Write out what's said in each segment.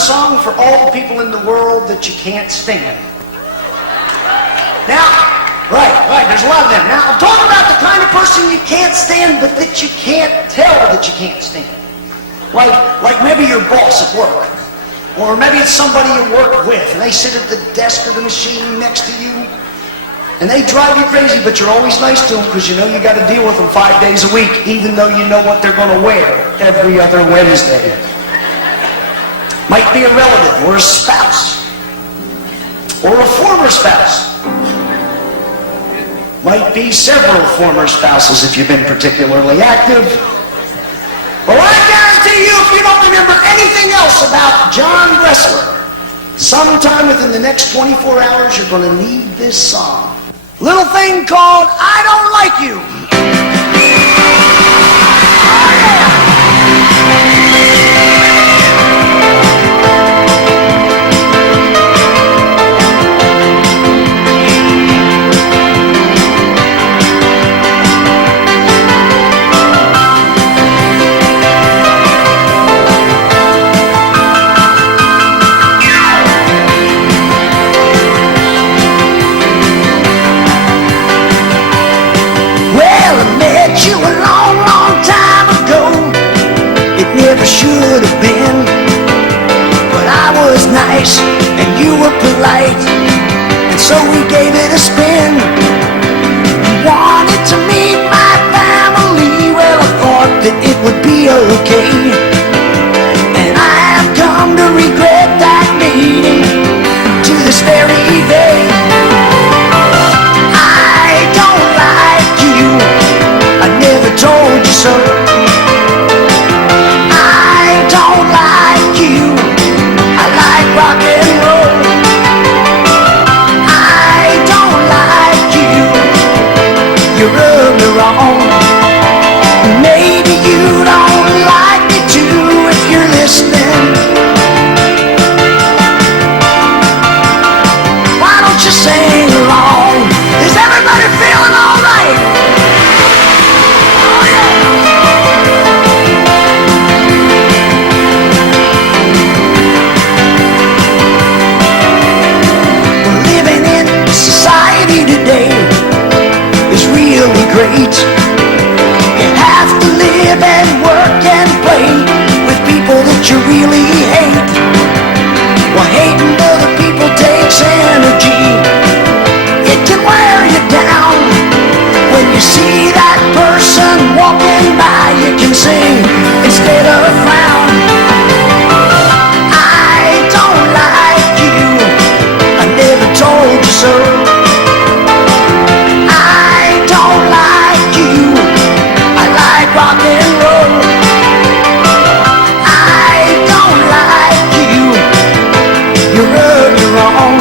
song for all the people in the world that you can't stand. Now, right, there's a lot of them. Now, I'm talking about the kind of person you can't stand, but that you can't tell that you can't stand. Like maybe your boss at work. Or maybe it's somebody you work with, and they sit at the desk or the machine next to you, and they drive you crazy, but you're always nice to them because you know you got to deal with them 5 days a week, even though you know what they're going to wear every other Wednesday. Might be a relative or a spouse or a former spouse. Might be several former spouses if you've been particularly active. But I guarantee you, if you don't remember anything else about John Dressler, sometime within the next 24 hours you're going to need this song. Little thing called I Don't Like You. Oh, yeah. You a long, long time ago. It never should have been, but I was nice and you were polite, and so we gave it a spin. You wanted to meet my family. Well, I thought that it would be okay, and I have come to regret that meeting to this very day. Told you so. I don't like you. I like rock and roll. I don't like you. You rub me wrong. Maybe you don't like me too if you're listening. Why don't you sing along? Is everybody feeling all right? Today is really great. You have to live and work and play with people that you really hate. Well, hating other people takes energy. It can wear you down. When you see that person walking by, you can sing instead of frown. I don't like you. I never told you so. Rock and roll. I don't like you. You rub me wrong.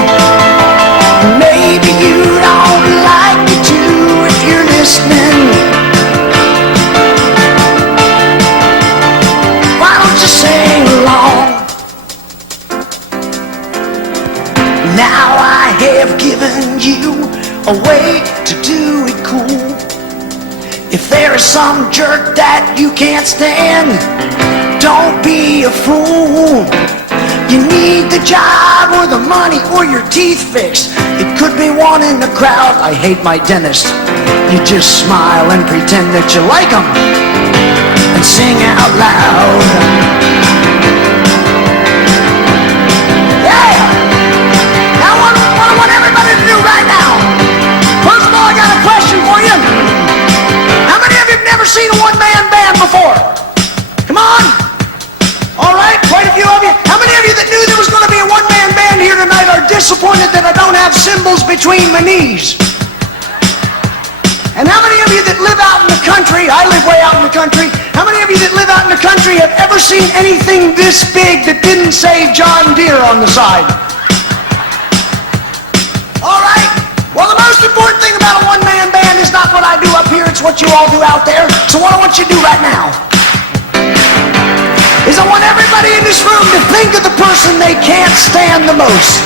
Maybe you don't like me too if you're listening. Why don't you sing along? Now I have given you a way to do it cool. If there is some jerk that you can't stand, don't be a fool. You need the job or the money or your teeth fixed. It could be one in the crowd. I hate my dentist. You just smile and pretend that you like him and sing out loud. Yeah! Now what I want everybody to do right now. First of all, I got a question for you. Never seen a one-man band before? Come on. All right, quite a few of you. How many of you that knew there was going to be a one-man band here tonight are disappointed that I don't have cymbals between my knees? And how many of you that live out in the country, I live way out in the country, how many of you that live out in the country have ever seen anything this big that didn't say John Deere on the side? All right. Well, the most important thing about a one-man band is not what I do up here, it's what you all do out there. So what I want you to do right now is I want everybody in this room to think of the person they can't stand the most.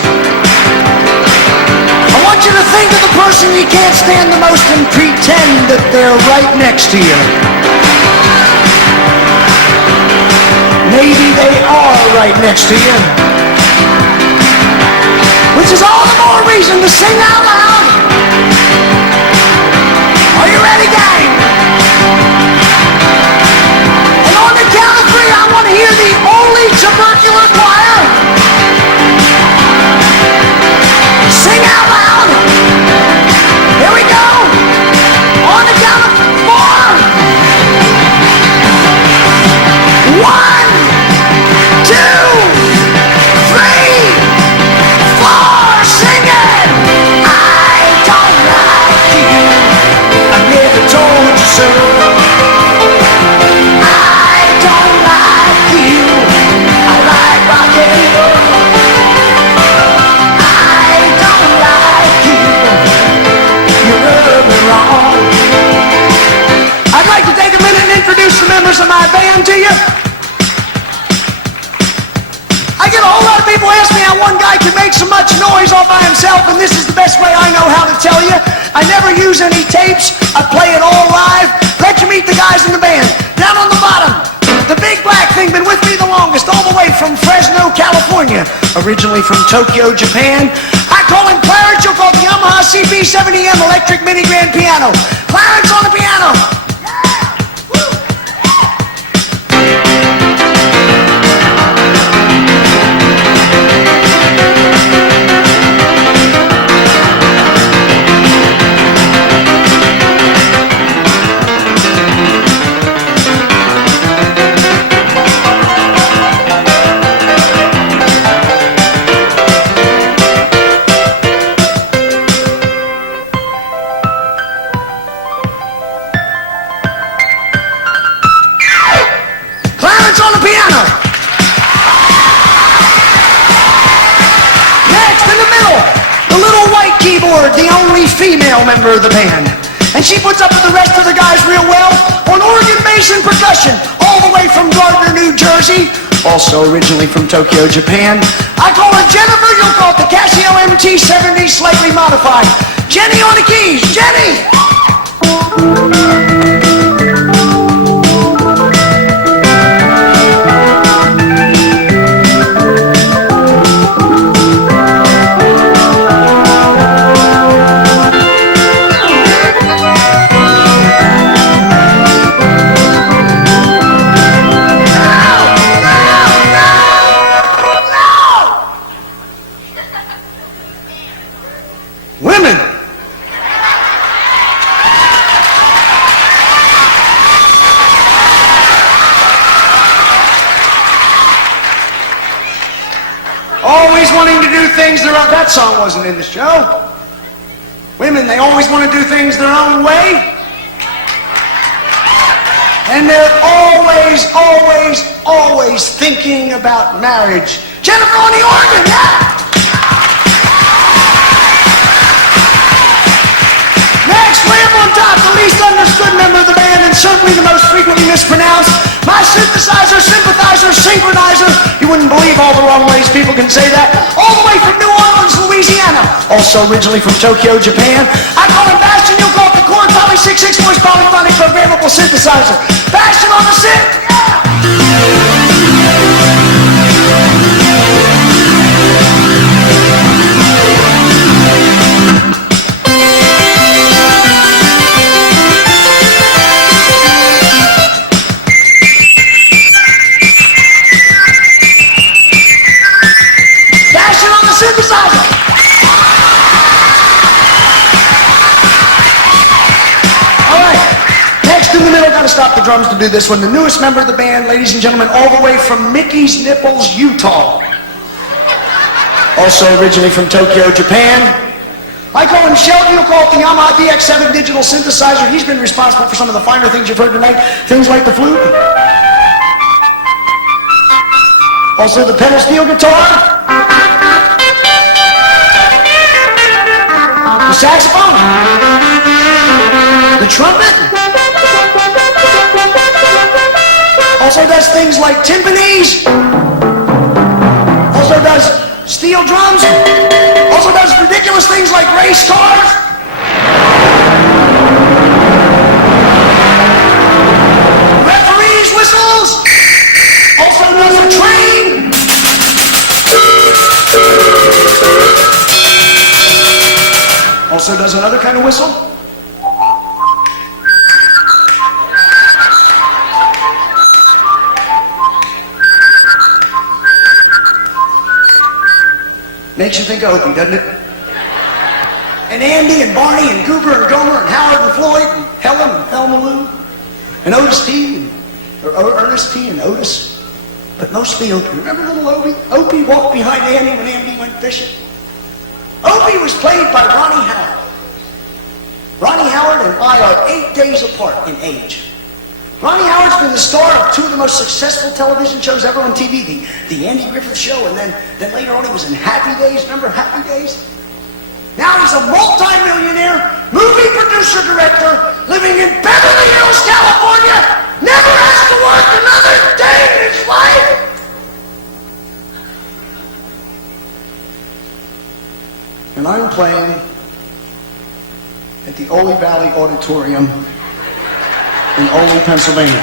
I want you to think of the person you can't stand the most and pretend that they're right next to you. Maybe they are right next to you. Which is all the more reason to sing out loud. Are you ready, gang? And on the count of three, I want to hear the only tubercular choir sing out loud. Here we go. On the count of four. 1, 2, 3, 4. Sing it. I don't like you. I never told you so. I don't like you. I like rock and roll. I don't like you. You rub me wrong. I'd like to take a minute and introduce the members of my band to you. I get a whole lot of people ask me how one guy can make so much noise all by himself, and this is the best way I know how to tell you. I never use any tapes. I play it all live. Let you meet the guys in the band. Down on the bottom, the big black thing, been with me the longest, all the way from Fresno, California. Originally from Tokyo, Japan. I call him Clarence. You'll call the Yamaha CB70M electric mini grand piano. Clarence on the piano. On the piano. Next, in the middle, the little white keyboard, the only female member of the band. And she puts up with the rest of the guys real well on organ, bass, and percussion, all the way from Gardner, New Jersey, also originally from Tokyo, Japan. I call her Jennifer. You'll call it the Casio MT-70 slightly modified. Jenny on the keys. Jenny! Women. Always wanting to do things their own. That song wasn't in the show. Women, they always want to do things their own way. And they're always thinking about marriage. Jennifer on the organ, yeah! Next, way up on top, the least understood member of the band and certainly the most frequently mispronounced, my synthesizer, sympathizer, synchronizer. You wouldn't believe all the wrong ways people can say that. All the way from New Orleans, Louisiana. Also originally from Tokyo, Japan. I call him Bastion, you'll call it the Chord Poly 66 voice polyphonic programmable synthesizer. Bastion on the synth, yeah! Synthesizer. All right. Next in the middle, gotta stop the drums to do this one. The newest member of the band, ladies and gentlemen, all the way from Mickey's Nipples, Utah. Also originally from Tokyo, Japan. I call him Sheldon. You'll call it the Yamaha DX7 digital synthesizer. He's been responsible for some of the finer things you've heard tonight. Things like the flute. Also the pedal steel guitar. The saxophone, the trumpet, also does things like timpanis, also does steel drums, also does ridiculous things like race cars. Referees' whistles, also does a train. Also does another kind of whistle. Makes you think of Opie, doesn't it? And Andy and Barney and Goober and Gomer and Howard and Floyd and Helen and Thelma Lou and Otis T. or Ernest T. and Otis. But mostly Opie. Remember little Opie? Opie walked behind Andy when Andy went fishing. Opie was played by Ronnie Howard. Ronnie Howard and I are 8 days apart in age. Ronnie Howard's been the star of 2 of the most successful television shows ever on TV, the Andy Griffith Show, and then later on he was in Happy Days. Remember Happy Days? Now he's a multi-millionaire, movie producer, director, living in Beverly Hills, California, never has to work another day in his life. And I'm playing at the Ole Valley Auditorium in Ole, Pennsylvania.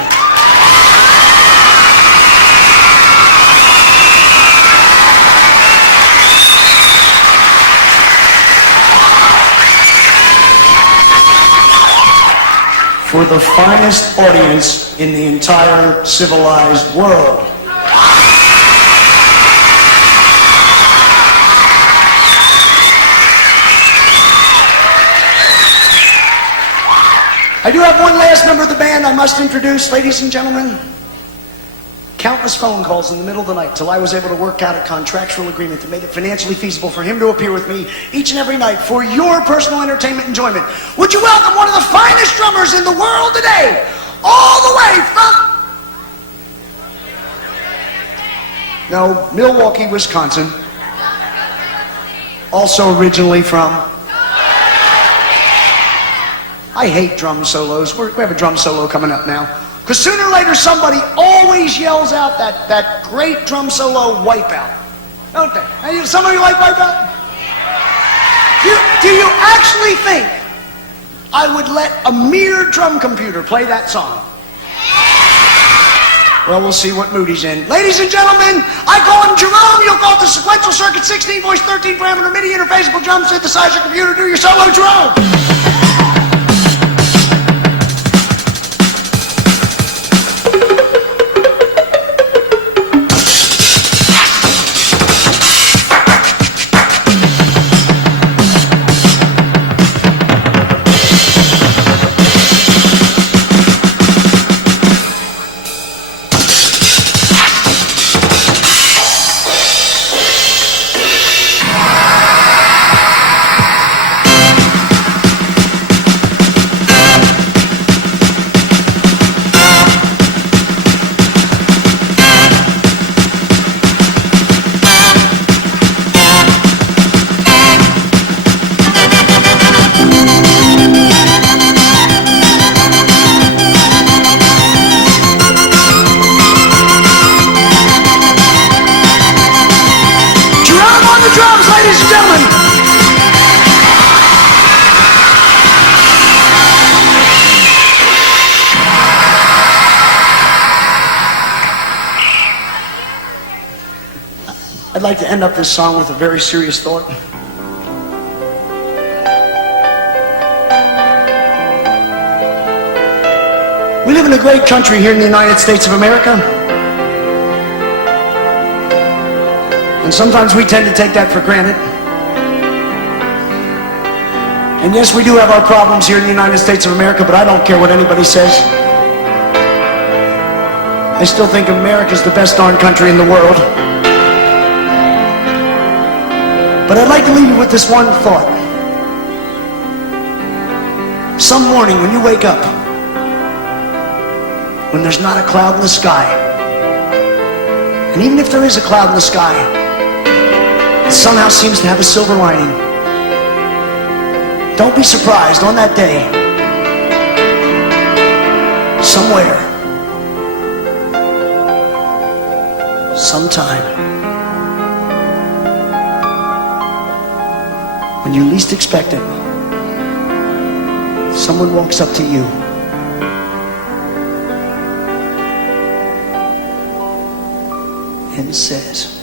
For the finest audience in the entire civilized world. I do have one last member of the band I must introduce, ladies and gentlemen. Countless phone calls in the middle of the night till I was able to work out a contractual agreement that made it financially feasible for him to appear with me each and every night for your personal entertainment enjoyment. Would you welcome one of the finest drummers in the world today, all the way from... No, Milwaukee, Wisconsin. Also originally from... I hate drum solos. We have a drum solo coming up now. Because sooner or later somebody always yells out that great drum solo, Wipeout. Don't they? And some of you like Wipeout? Do you actually think I would let a mere drum computer play that song? Well, we'll see what mood he's in. Ladies and gentlemen, I call him Jerome. You'll call it the sequential circuit, 16 voice, 13 parameter, MIDI interfaceable drum synthesizer computer. Do your solo, Jerome. Ladies and gentlemen, I'd like to end up this song with a very serious thought. We live in a great country here in the United States of America. And sometimes we tend to take that for granted. And yes, we do have our problems here in the United States of America, but I don't care what anybody says. I still think America's the best darn country in the world. But I'd like to leave you with this one thought. Some morning when you wake up, when there's not a cloud in the sky, and even if there is a cloud in the sky, it somehow seems to have a silver lining. Don't be surprised on that day, somewhere, sometime, when you least expect it, someone walks up to you and says,